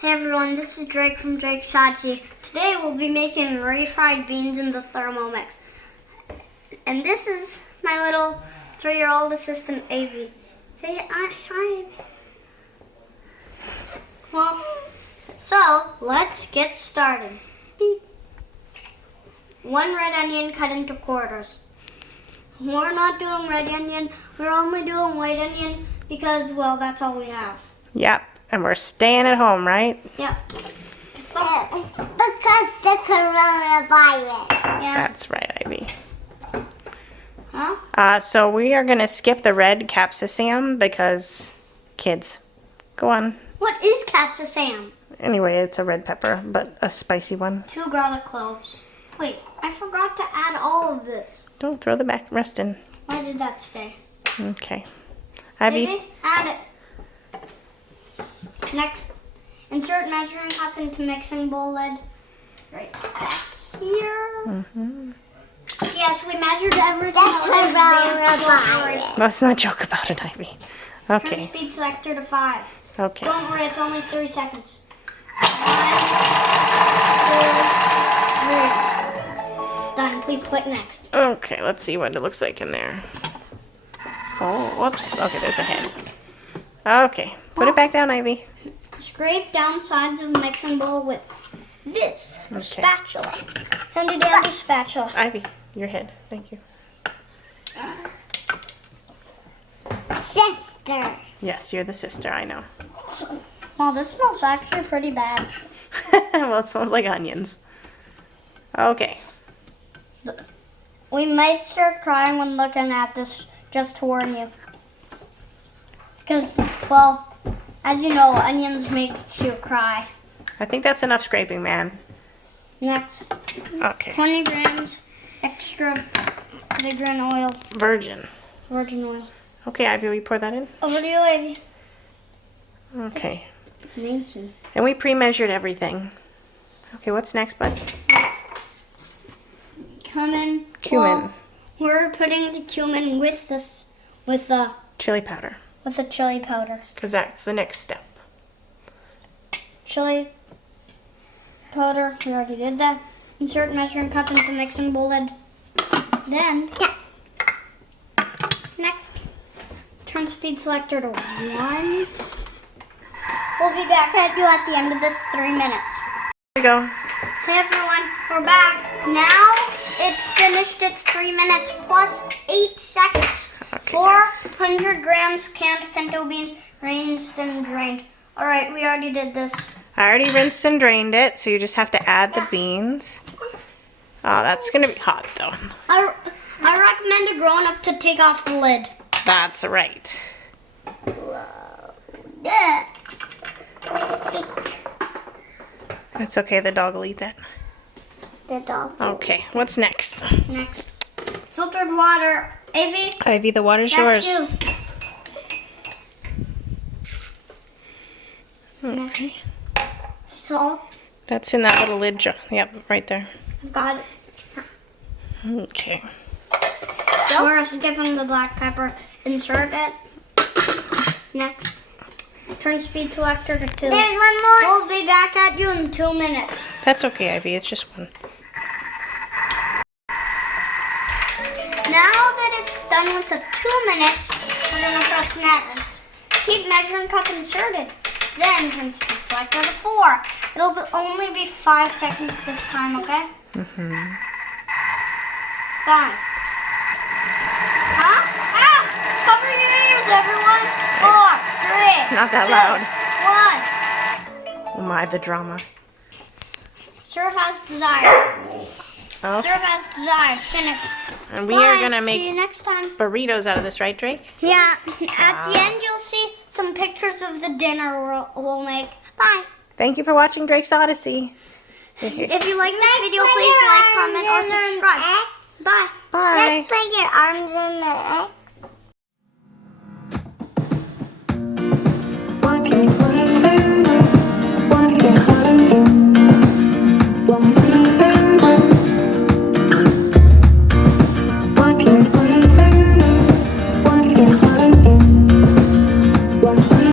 Hey everyone, this is Drake from Drake's Odyssey. Today we'll be making refried beans in the Thermomix. And this is my little 3-year-old assistant, Avy. Say hi, Avy. Well, so let's get started. Beep. 1 red onion cut into quarters. We're not doing red onion, we're only doing white onion because, well, that's all we have. Yep, and we're staying at home, right? Yep. Because the coronavirus. Yeah. That's right, Ivy. Huh? So we are going to skip the red capsicum because kids. Go on. What is capsicum? Anyway, it's a red pepper, but a spicy one. 2 garlic cloves. Wait, I forgot to add all of this. Don't throw the rest in. Why did that stay? Okay. Ivy? Maybe add it. Next, insert measuring cup into mixing bowl lid. Right back here. Mm-hmm. Yes, we measured everything. Let's not joke about it, Ivy. Turn Okay. speed selector to 5. Okay. Don't worry, it's only 3 seconds. 1, 2, 3. Done. Please click next. Okay, let's see what it looks like in there. Oh, whoops. Okay, there's a head. Okay. Put it back down, Ivy. Scrape down sides of mixing bowl with this Okay. spatula. Handy dandy spatula. Ivy, your head. Thank you. Sister. Yes, you're the sister, I know. Well, this smells actually pretty bad. Well, it smells like onions. Okay. We might start crying when looking at this, just to warn you. Because, well, as you know, onions make you cry. I think that's enough scraping, man. Next, Okay. 20 grams extra virgin oil. Virgin. Virgin oil. Okay, Ivy, will you pour that in? Over to you, Ivy. Okay. 19. And we pre-measured everything. Okay, what's next, bud? Next, cumin. Cumin. Well, we're putting the cumin with this, with the Chili powder. chili powder. Because that's the next step. Chili powder, we already did that. Insert measuring cup into mixing bowl lid. Then, next, turn speed selector to 1. We'll be back at you at the end of this 3 minutes. Here we go. Hey everyone, we're back. Now it's finished its 3 minutes plus 8 seconds. Okay. 400 grams canned pinto beans, rinsed and drained. All right, we already did this. I already rinsed and drained it, so you just have to add the beans. Oh, that's going to be hot, though. I recommend a grown-up to take off the lid. That's right. Yeah. That's okay, the dog will eat that. The dog. Okay, what's next? Next, filtered water. Avy, Ivy, the water's back yours. to you. Okay. Salt. That's in that little lid jar. Yep, right there. Got it. Okay. We're skipping the black pepper. Insert it. Next, turn speed selector to 2. There's one more. We'll be back at you in 2 minutes. That's okay, Ivy. It's just one. Now that it's done with the 2 minutes, we're going to press next. Keep measuring cup inserted. Then turn speed selector to 4. It'll only be 5 seconds this time, okay? Mm-hmm. 5. Huh? Ah! Cover your ears, everyone. 4, 3, Not that 2, 1. Oh my, the drama. Serve as desired. Okay. Serve as desired. Finish. And we are Bye. going to See you make next time. burritos out of this, right, Drake? Yeah. At the end, you'll see some pictures of the dinner we'll make. Bye. Thank you for watching Drake's Odyssey. If you like this video, please like, comment, or subscribe. Bye. Bye. Let's put your arms in the X.